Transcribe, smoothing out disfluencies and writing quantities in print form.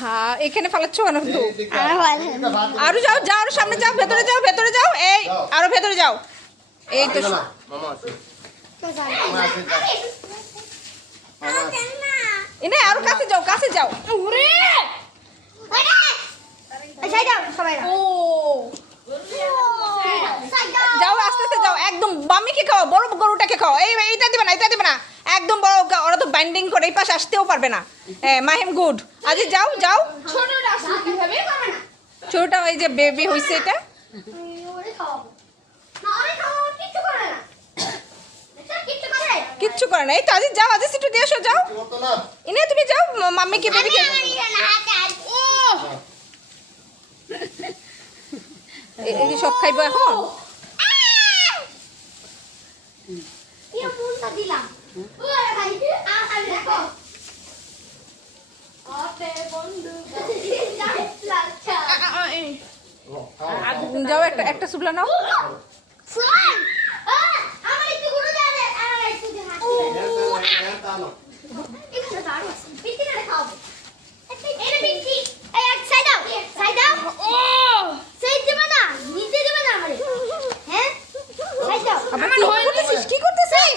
হ্যাঁ এখানে ফালাচ্ছ কেন কিন্তু আরো যাও যাও আরো সামনে যাও ভেতরে যাও এই আরো ভেতরে যাও এই তো এনে আরো কাছে যাও যাও আস্তে আস্তে যাও একদম বামিকে খাও বড় গরুটাকে খাও এইটা দিবে না একদম বড় ওরা তো বাইন্ডিং করে এই পাশে আসতেও পারবে না মাহিম গুড আজ যাও ছোটটা ওই যে বেবি হইছে এটা কিচ্ছু করে না এই তো আজ যাও আজ একটু দিয়ে এসো যাও ইনে তুমি যাও মাম্মিকে বেবিকে এই সব খাইবো এখন যাও একটা সুবলা নাও কি করতেছিস